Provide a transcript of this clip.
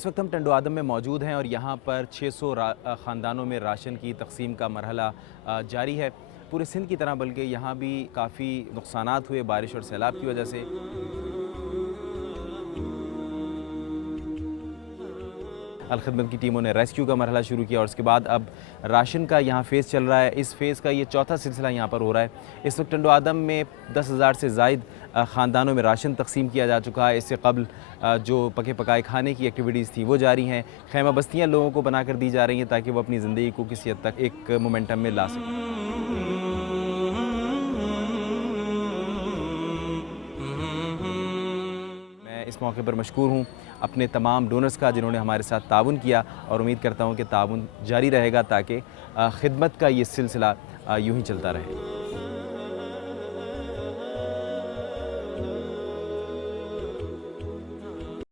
इस वक्त हम टंडो आदम में मौजूद हैं और यहाँ पर 600 ख़ानदानों में राशन की तकसीम का मरहला जारी है। पूरे सिंध की तरह बल्कि यहाँ भी काफ़ी नुकसानात हुए बारिश और सैलाब की वजह से। अलखदमत की टीमों ने रेस्क्यू का मरहला शुरू किया और उसके बाद अब राशन का यहाँ फ़ेज़ चल रहा है। इस फ़ेज़ का ये चौथा सिलसिला यहाँ पर हो रहा है। इस वक्त टंडो आदम में 10,000 से ज़ायद ख़ानदानों में राशन तकसीम किया जा चुका है। इससे कबल जो पके पकाए खाने की एक्टिविटीज़ थी वो जारी हैं। खैमा बस्तियाँ लोगों को बनाकर दी जा रही हैं ताकि वो अपनी ज़िंदगी को किसी हद तक एक मोमेंटम में ला सकें। इस मौके पर मशकूर हूँ अपने तमाम डोनर्स का जिन्होंने हमारे साथ ताउन किया और उम्मीद करता हूँ कि ताउन जारी रहेगा ताकि खिदमत का ये सिलसिला यूँ ही चलता रहे।